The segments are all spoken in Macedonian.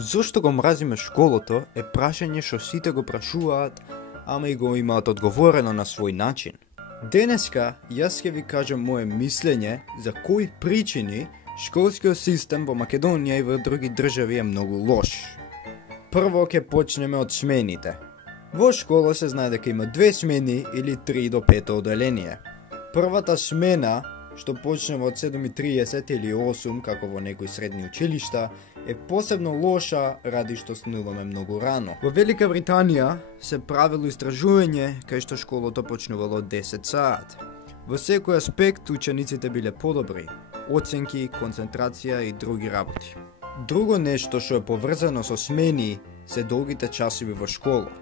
Зошто го мразиме школото е прашање што сите го прашуваат, ама и го имаат одговорено на свој начин. Денеска јас ќе ви кажам моje мислење за кои причини школскиот систем во Македонија и во други држави е многу лош. Прво ќе почнеме од смените. Во школа се знае дека има 2 смени или 3 до 5 оделение. Првата смена, што почнеме од 7:30 или 8, како во некои средни училишта, е посебно лоша ради што стануваме многу рано. Во Велика Британија се правило истражување кај што школото почнувало од 10 саат. Во секој аспект учениците биле подобри, оценки, концентрација и други работи. Друго нешто што е поврзано со смени се долгите часови во школа.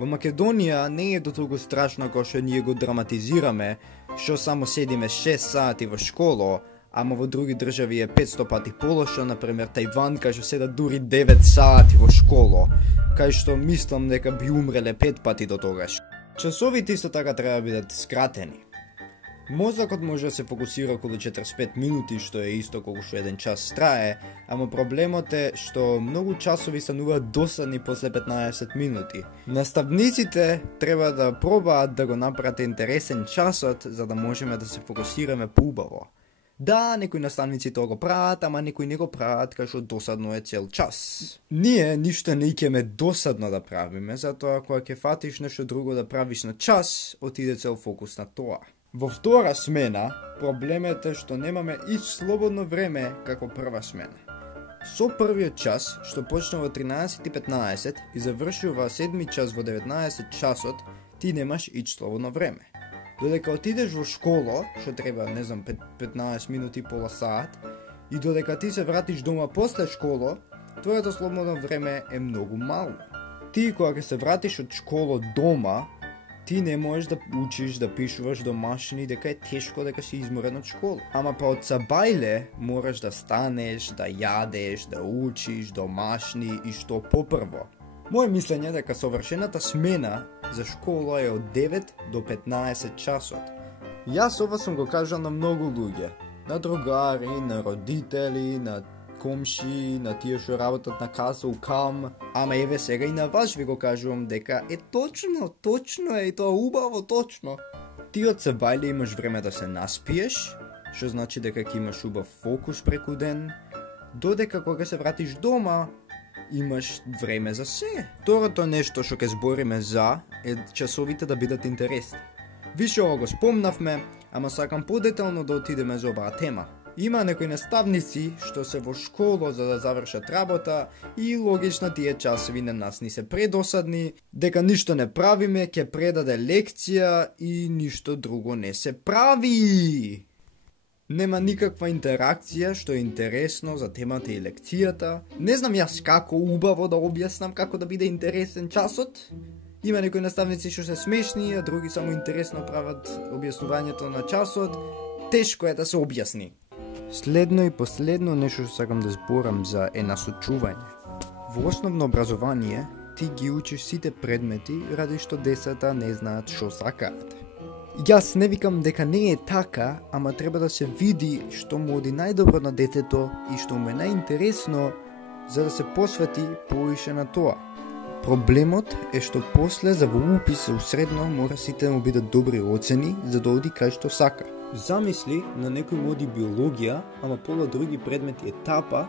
Во Македонија не е до толку страшно како што ние го драматизираме, што само седиме 6 сати во школа, ама во други држави е 500 пати полошо, например Тајван, кај што седат дури 9 сати во школа, кај што мислам дека би умреле 5 пати до тогаш. Часовите исто така треба да бидат скратени. Мозокот може да се фокусира околу 45 минути, што е исто колку што 1 час трае, ама проблемот е што многу часови стануваат досадни после 15 минути. Наставниците треба да пробаат да го направат интересен часот, за да можеме да се фокусираме поубаво. Да, некои наставници тоа го прават, ама некои не го прават, кај што досадно е цел час. Ние ништо не икеме досадно да правиме, затоа кога ќе фатиш нешто друго да правиш на час, отиде цел фокус на тоа. Во втора смена, проблемот е што немаме и слободно време како прва смена. Со првиот час, што почнува во 13:15 и завршува 7 час во 19 часот, ти немаш и слободно време. Додека отидеш во школа, што треба, 15 минути, пола саат, и додека ти се вратиш дома после школа, твоето слободно време е многу мало. Ти кога ќе се вратиш од школа дома, ти не можеш да учиш, да пишуваш домашни, дека е тешко, дека си изморен од школа. Ама па од сабајле мораш да станеш, да јадеш, да учиш домашни и што попрво. Моje мислење е дека совршената смена за школа е од 9 до 15 часот. Јас ова сум го кажал на многу луѓе, на другари, на родители, на комши, на тие што работат на каса у КАМ, ама еве сега и на вас ви го кажувам дека е точно е и тоа убаво точно. Ти од сабајле имаш време да се наспиеш, што значи дека ќе имаш убав фокус преку ден, додека кога се вратиш дома, имаш време за се. Второто нешто што ќе збориме за е часовите да бидат интересни. Више ова го спомнавме, ама сакам подетално да отидеме за оваа тема. Има некои наставници што се во школа за да завршат работа и логично тие часови на нас ни се предосадни, дека ништо не правиме, ќе предаде лекција и ништо друго не се прави. Нема никаква интеракција што е интересно за темата и лекцијата. Не знам јас како убаво да објаснам како да биде интересен часот. Има некои наставници што се смешни, а други само интересно прават објаснувањето на часот. Тешко е да се објасни. Следно и последно нешто што сакам да зборам за е насочување. Во основно образование ти ги учиш сите предмети ради што децата не знаат што сакаат. Јас не викам дека не е така, ама треба да се види што му оди најдобро на детето и што му е најинтересно за да се посвети повише на тоа. Проблемот е што после за во упис у средно мора сите да му бидат добри оцени за да оди кај што сака. Замисли на некој му оди биологија, ама пола други предмети е тапа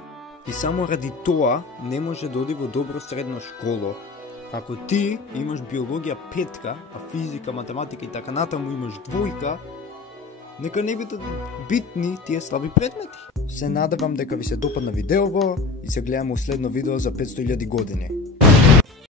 и само ради тоа не може да оди во добро средно школо. Ако ти имаш биологија 5, а физика, математика и така натаму имаш 2, нека не бидат битни тие слаби предмети. Се надевам дека ви се допадна видеово и се гледаме у следно видео за 500.000 години.